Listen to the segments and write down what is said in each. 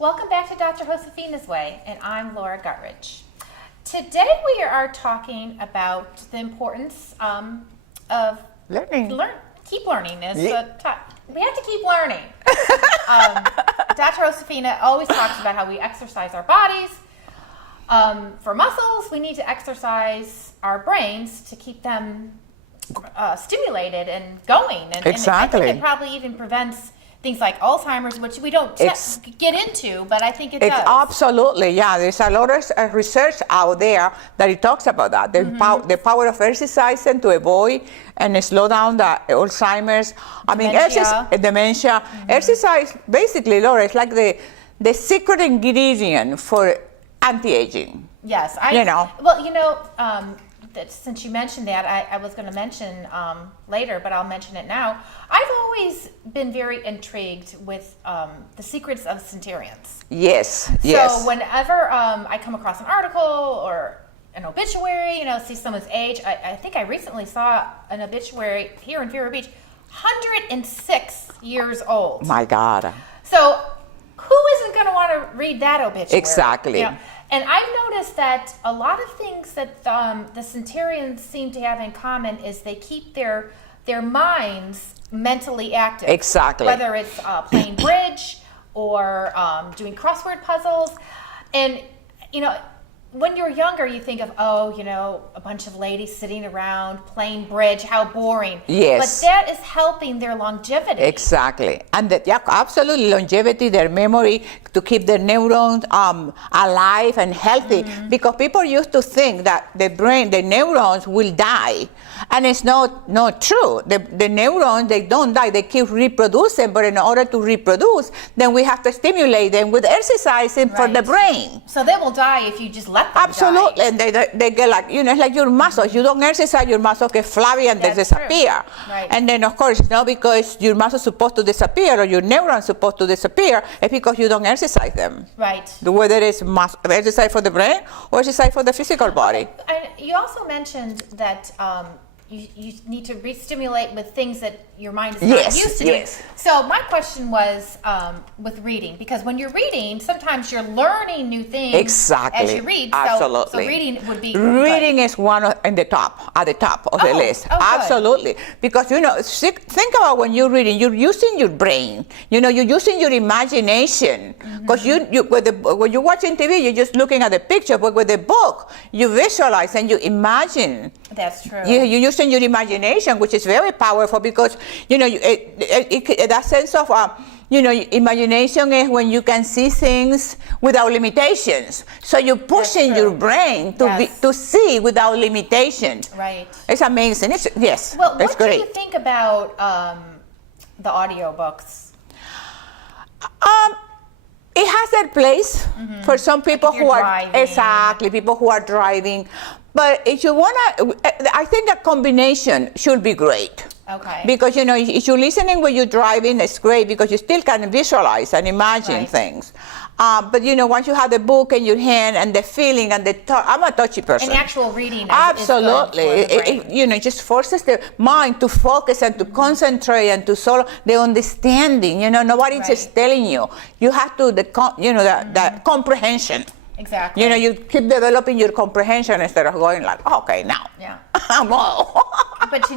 Welcome back to Dr. Josefina's Way, and I'm Laura Guttridge. Today we are talking about the importance of learning. Keep learning is we have to keep learning. Dr. Josefina always talks about how we exercise our bodies. For muscles, we need to exercise our brains to keep them stimulated and going. And Exactly. I think it probably even prevents things like Alzheimer's, which we don't get into, but I think it does. Absolutely, yeah. There's a lot of research out there that it talks about that. The power of exercising to avoid and slow down the Alzheimer's. Dementia. Exercise, basically, Laura, is like the secret ingredient for anti-aging. Yes. Since you mentioned that, I was going to mention later, but I'll mention it now. I've always been very intrigued with the secrets of centenarians. Yes. So whenever I come across an article or an obituary, see someone's age. I think I recently saw an obituary here in Vero Beach, 106 years old. My God. So who isn't going to want to read that obituary? Exactly. And I've noticed that a lot of things that the centenarians seem to have in common is they keep their minds mentally active. Exactly. Whether it's playing bridge or doing crossword puzzles. And, when you're younger, you think of, a bunch of ladies sitting around playing bridge, how boring. Yes. But that is helping their longevity. Exactly. And absolutely, longevity, their memory, to keep their neurons alive and healthy. Because people used to think that the neurons will die. And it's not true. The neurons, they don't die. They keep reproducing. But in order to reproduce, then we have to stimulate them with exercising for the brain. So they will die if you just let them Absolutely. die. And they get like, it's like your muscles. You don't exercise, your muscles get flabby and they disappear. Right. And then, of course, not because your muscles supposed to disappear or your neurons supposed to disappear, it's because you don't exercise them. Right. Whether it's exercise for the brain or exercise for the physical body. And you also mentioned that you need to re-stimulate with things that your mind is not used to doing. So my question was with reading, because when you're reading, sometimes you're learning new things as you read. Absolutely. So reading would be Reading is one at the top of the list. Absolutely. Because, think about when you're reading, you're using your brain. You're using your imagination. Because when you're watching TV, you're just looking at the picture. But with the book, you visualize and you imagine. That's true. You're using your imagination, which is very powerful because, that sense of, imagination is when you can see things without limitations. So you're pushing your brain to see without limitations. Right. It's amazing. It's great. What do you think about the audiobooks? It has their place for some people who are driving. people who are driving. But if you I think a combination should be great. Okay. Because if you're listening when you're driving, it's great because you still can visualize and imagine things. But once you have the book in your hand and the feeling and I'm a touchy person. And actual reading. Absolutely. Is good for the brain. It just forces the mind to focus and to concentrate and to solve the understanding. Nobody's just telling you. You have to the comprehension. Exactly. You keep developing your comprehension instead of going like, okay, now. Yeah. I'm all. But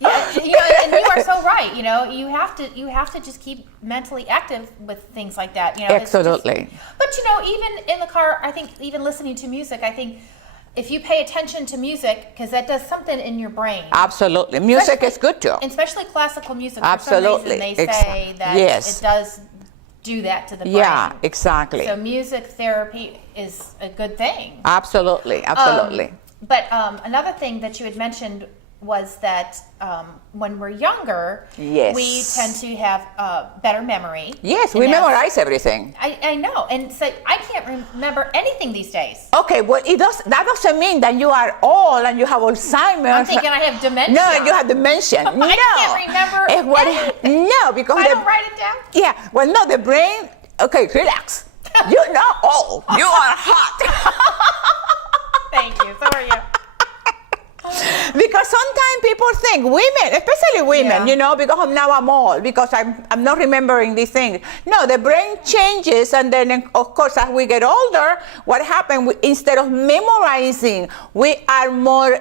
and you are so right. You have to just keep mentally active with things like that. Absolutely. But even in the car, I think even listening to music, I think if you pay attention to music, because that does something in your brain. Absolutely, music is good too. Especially classical music. Absolutely. For some reason, they say that it does do that to the brain. Yeah, exactly. So music therapy is a good thing. Absolutely. But another thing that you had mentioned was that when we're younger, we tend to have better memory. Yes, we memorize everything. I know, and so I can't remember anything these days. Okay, well, that doesn't mean that you are old and you have Alzheimer's. I'm thinking I have dementia. No, you have dementia. No. I can't remember anything. No, because I don't write it down? Yeah, well, no, the brain, okay, relax. You're not old. You are hot. Thank you. So are you. Because sometimes people think, women, especially women, because I'm old, because I'm not remembering these things. No, the brain changes, and then, of course, as we get older, what happens, instead of memorizing, we are more,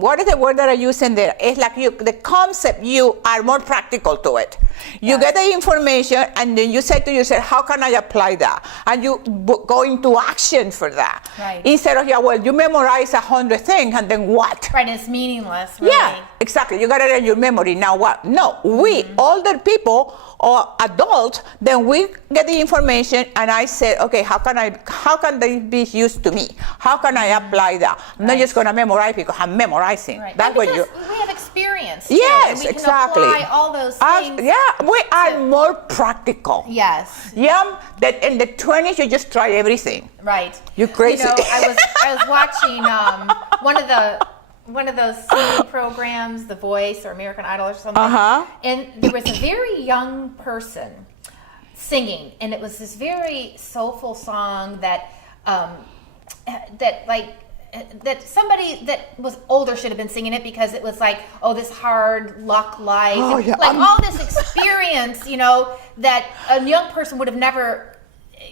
what is the word that I use in there? It's like the concept, you are more practical to it. You get the information, and then you say to yourself, how can I apply that? And you go into action for that. Right. Instead of, you memorize 100 things, and then what? Right, it's meaningless, really. Yeah, exactly. You got it in your memory. Now what? No, we, older people or adults, then we get the information, and I said, okay, how can they be used to me? How can I apply that? I'm not just going to memorize because I'm memorizing. Right. That's what you. We have experience. Too, yes, and we exactly. Can apply all those things. We are more practical. Yes. Yeah, that in the 20s you just try everything. Right. You're crazy. I was watching one of those singing programs, The Voice or American Idol or something. And there was a very young person singing, and it was this very soulful song that somebody that was older should have been singing it, because it was like, this hard luck life, all this experience, that a young person would have never.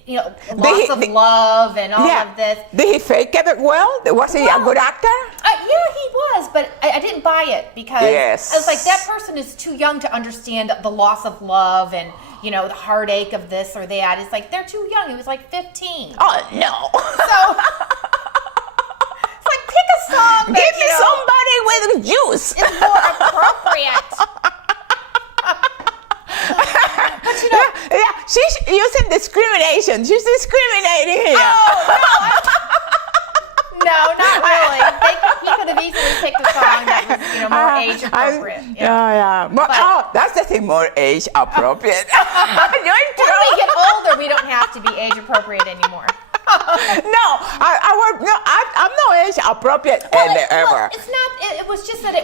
Loss of love and all of this. Did he fake it well? Was he a good actor? Yeah, he was, but I didn't buy it, because I was like, that person is too young to understand the loss of love and, the heartache of this or that. It's like, they're too young. He was like 15. Oh, no. So, it's like, pick a song that, give me somebody with juice. It's more appropriate. She's using discrimination. She's discriminating here. Oh, no, not really. He could have easily picked a song that was, more age appropriate. But, that's the thing, more age appropriate. When we get older, we don't have to be age appropriate anymore. I'm not age appropriate ever. It's not. It was just that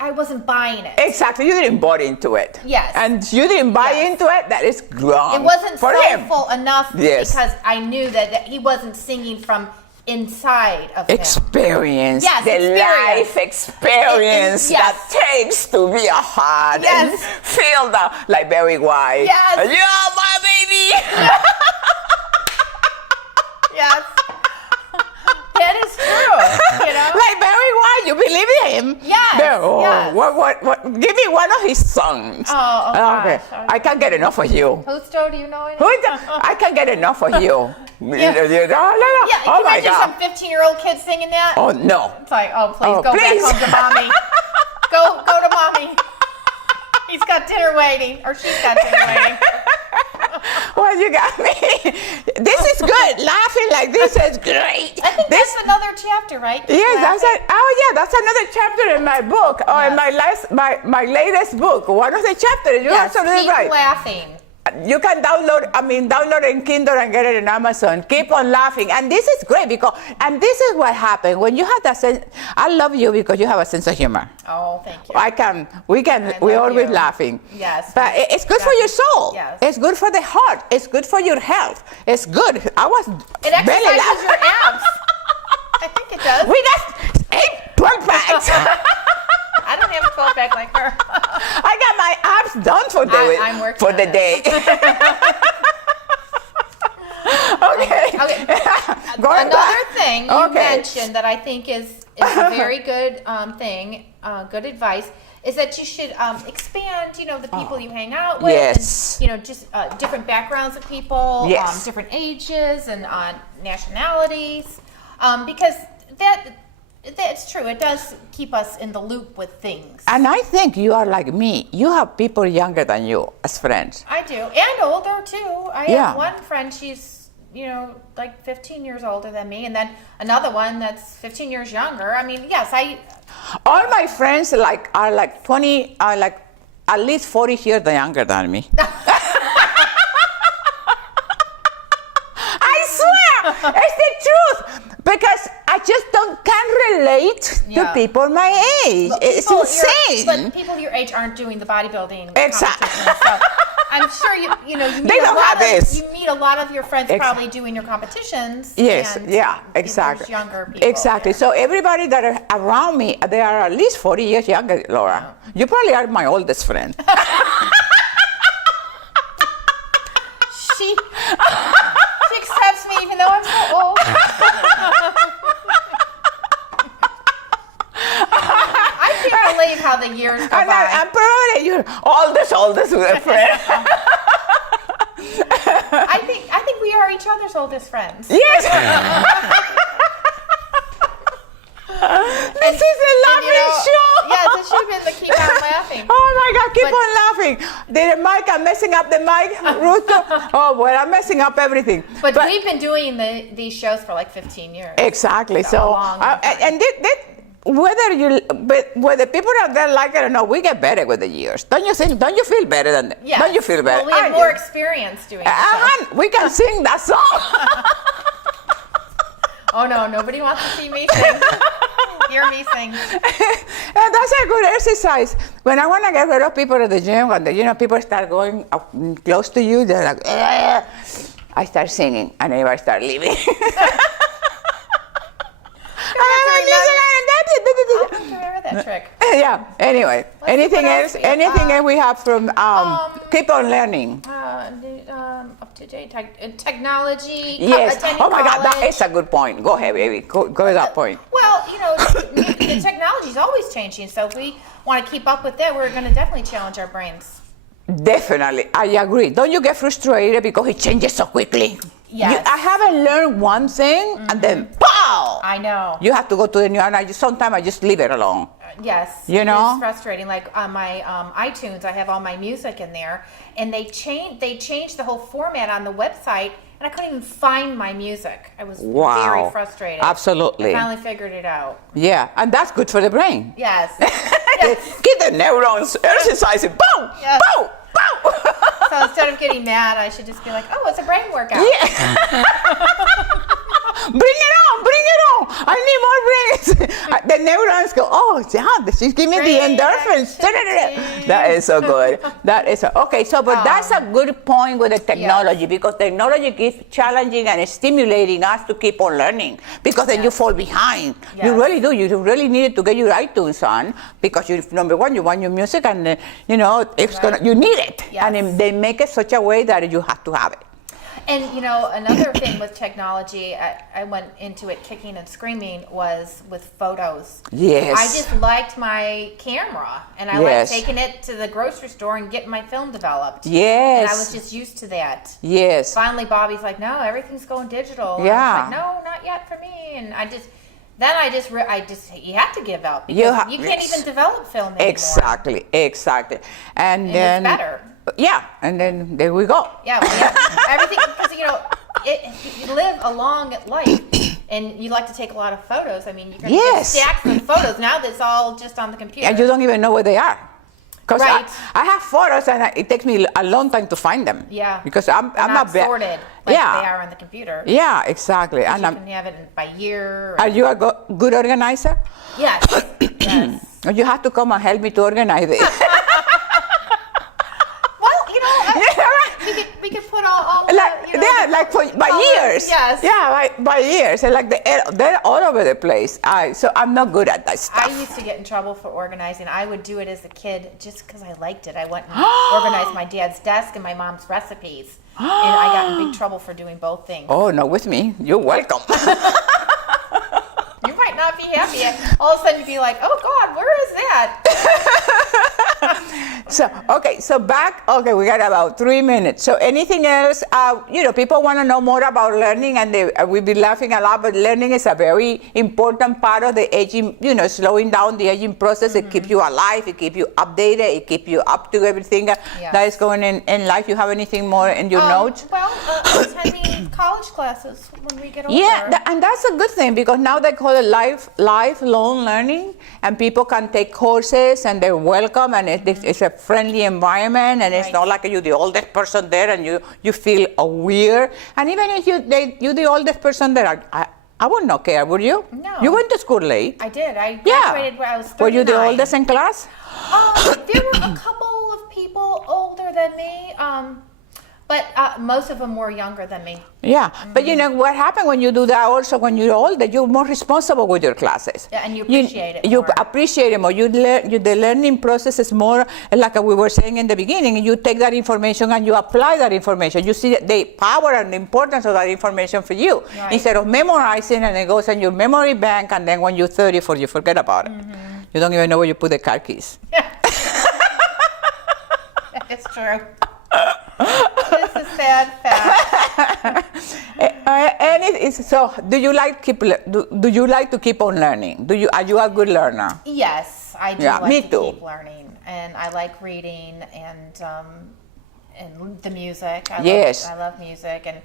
I wasn't buying it. Exactly, you didn't buy into it. Yes. And you didn't buy into it. That is wrong. It wasn't for soulful him. enough. Yes. Because I knew that he wasn't singing from inside of experience. Him. Yes, the life experience yes. that takes to be a heart and feel that, like Barry White. Yes. Yeah, my baby. Yes. That is true. Like Barry White, you believe in him? Yes. Yes. What? Give me one of his songs. Oh, okay. I can't get enough of you. Husto, do you know it? I can't get enough of you. Yeah. Oh Can my you imagine God. some 15-year-old kid singing that? Oh no. It's like, please go back home to mommy. Go to mommy. He's got dinner waiting, or she's got dinner waiting. Well, you got me. This is good. Laughing like this is great. I think that's another chapter, right? Yes, that's another chapter in my book, or in my latest book. One of the chapters. You're absolutely keep right. laughing. You can download it in Kindle and get it in Amazon. Keep on laughing. And this is great and this is what happened when you have that sense. I love you because you have a sense of humor. Oh, thank you. We're always laughing. Yes. But it's good for your soul. Yes. It's good for the heart. It's good for your health. It's good. It exercises your abs. I think it does. We got 12 packs. I don't have a 12-pack like her. I got my abs done for the day. Okay. Another thing you mentioned that I think is a very good thing, good advice, is that you should expand, the people you hang out with. Yes. And, just different backgrounds of people, yes. Different ages and nationalities, because that's true. It does keep us in the loop with things. And I think you are like me. You have people younger than you as friends. I do. And older, too. I have one friend, she's, like 15 years older than me. And then another one that's 15 years younger. I mean, yes, all my friends are like 20, are like at least 40 years younger than me. I swear, it's the truth. Because I just can't relate to people my age. It's insane. But people your age aren't doing the bodybuilding exactly. competition. So I'm sure you meet They don't have this. You meet a lot of your friends probably doing your competitions. Yes, and yeah, exactly. There's younger people. Exactly. So everybody that are around me, they are at least 40 years younger, Laura. You probably are my oldest friend. She accepts me even though I'm so old. I can't believe how the years go And by. I'm probably your oldest friend. I think we are each other's oldest friends. Yes. This is a laughing show. Yes, it should have been the keep on laughing. Oh my God, keep on laughing. The mic, I'm messing up the mic, Ruto. Oh, well, I'm messing up everything. But we've been doing these shows for like 15 years. Exactly. So, So, a long time. whether people out there like it or not, we get better with the years. Don't you think? Don't you feel better than them? Yes. Don't you feel better? Well, we have more experience doing the show. We can sing that song. Oh no, nobody wants to see me sing. Hear me sing. And that's a good exercise. When I want to get rid of people at the gym, when people start going up close to you, they're like, "Ugh." I start singing, and everybody start leaving. I'll have to remember that trick. Yeah. Anyway, Let's see anything what else? else we have. Anything else we have from keep on learning? Up to date technology. Yes. Attending Oh my God, that college. is a good point. Go ahead, baby. Go to that point. Well, the technology is always changing, so if we want to keep up with that, we're going to definitely challenge our brains. Definitely, I agree. Don't you get frustrated because it changes so quickly? Yes. I haven't learned one thing and then pow! I know. You have to go to the new, and sometimes I just leave it alone. Yes. You know? It's frustrating. Like on my iTunes, I have all my music in there, and they changed the whole format on the website, and I couldn't even find my music. I was very frustrated. Absolutely. I finally figured it out. Yeah, and that's good for the brain. Yes. Get the neurons exercising. Boom! Yes. Boom! Boom! So instead of getting mad, I should just be like, oh, it's a brain workout. Yeah. Bring it on, bring it on. I need more brains. The neurons go, oh, yeah, she's giving me the Brain endorphins. activity. That is so good. That is okay. So, but that's a good point with the technology because technology keeps challenging and stimulating us to keep on learning because then you fall behind. Yes. You really do. You really needed to get your iTunes on because number one, you want your music and it's Right. you need it, Yes. and they make it such a way that you have to have it. And another thing with technology, I went into it kicking and screaming, was with photos. Yes. I just liked my camera, and I Yes. liked taking it to the grocery store and getting my film developed. Yes. And I was just used to that. Yes. Finally, Bobby's like, no, everything's going digital. And Yeah. I was like, no, not yet for me. And I just you have to give up. You You can't yes. even develop film anymore. Exactly. And And then it's better. Yeah, and then there we go. Yeah, everything, because you live a long life, and you like to take a lot of photos. I mean, you're going to Yes. get stacks of photos now. That's all just on the computer. And you don't even know where they are. Because Right. I have photos and it takes me a long time to find them. Yeah. Because I'm not a bit sorted like yeah. they are on the computer. Yeah, exactly. And You can have it by year. are you a good organizer? Yes. Yes. You have to come and help me to organize it. Well, we could put all of by colors. years. Yes. Yeah, by years. And they're all over the place. So I'm not good at that stuff. I used to get in trouble for organizing. I would do it as a kid just because I liked it. I went and organized my dad's desk and my mom's recipes. And I got in big trouble for doing both things. Oh, not with me. You're welcome. You might not be happy. All of a sudden you'd be like, oh God, where is that? So back, we got about 3 minutes. So anything else, people want to know more about learning, and we've been laughing a lot, but learning is a very important part of the aging, slowing down the aging process. Mm-hmm. It keeps you alive, it keeps you updated, it keeps you up to everything that is going in life. You have anything more in your notes? Well, attending college classes when we get older. Yeah, and that's a good thing because now they call it lifelong learning, and people can take courses and they're welcome, and it's a friendly environment, and it's not like you're the oldest person there and you feel weird. And even if you're the oldest person there, I would not care, would you? No. You went to school late. I did. I Yeah. graduated when I was 39. Were you the oldest in class? There were a couple of people older than me, but most of them were younger than me. Yeah, but you know what happened when you do that also when you're older, you're more responsible with your classes. Yeah, and you appreciate it You more. appreciate it more. The learning process is more like we were saying in the beginning. You take that information and you apply that information. You see the power and the importance of that information for you. Right. Instead of memorizing and it goes in your memory bank and then when you're 34, you forget about it. You don't even know where you put the car keys. It's true. It's a sad fact. And so. Do you like do you like to keep on learning? Are you a good learner? Yes, I do Yeah, like me to too. keep learning, and I like reading and the music. Yes. I love music, and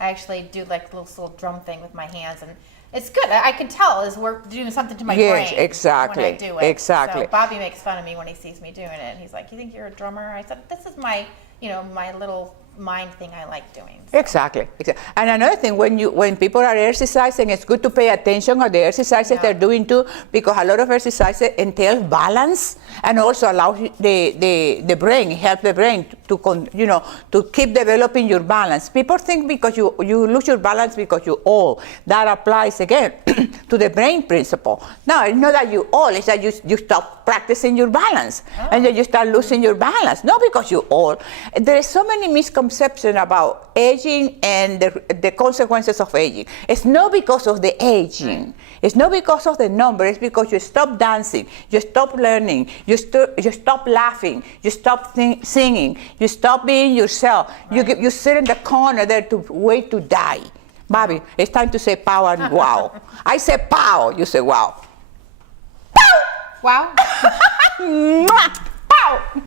I actually do like this little drum thing with my hands, and it's good. I can tell is we're doing something to my Yes, brain exactly, when I do it. exactly. So Bobby makes fun of me when he sees me doing it. He's like, "You think you're a drummer?" I said, "This is my, my little mind thing I like doing." So. Exactly. And another thing, when people are exercising, it's good to pay attention to the exercises they're doing too, because a lot of exercises entail balance and also allow the brain, help the brain to keep developing your balance. People think because you lose your balance because you're old. That applies again to the brain principle. No, it's not that you're old, it's that you stop practicing your balance and then you start losing your balance. Not because you're old. There is so many misconceptions about aging and the consequences of aging. It's not because of the aging. It's not because of the number. It's because you stop dancing, you stop learning, you stop laughing, you stop singing, you stop being yourself. Right. You sit in the corner there to wait to die. Bobby, it's time to say pow and wow. I say pow, you say wow. Wow. Pow!